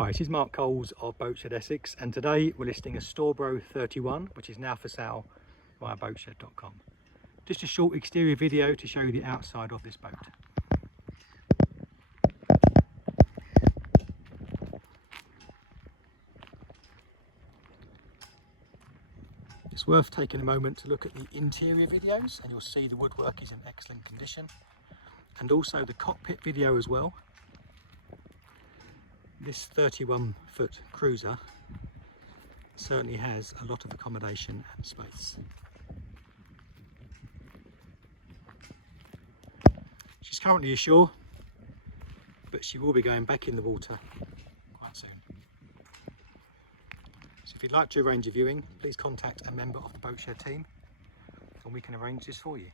Hi, this is Mark Coles of Boatshed Essex, and today we're listing a Storebro 31 which is now for sale via boatshed.com. Just a short exterior video to show you the outside of this boat. It's worth taking a moment to look at the interior videos, and you'll see the woodwork is in excellent condition, and also the cockpit video as well. This 31-foot cruiser certainly has a lot of accommodation and space. She's currently ashore, but she will be going back in the water quite soon. So if you'd like to arrange a viewing, please contact a member of the Boatshed team and we can arrange this for you.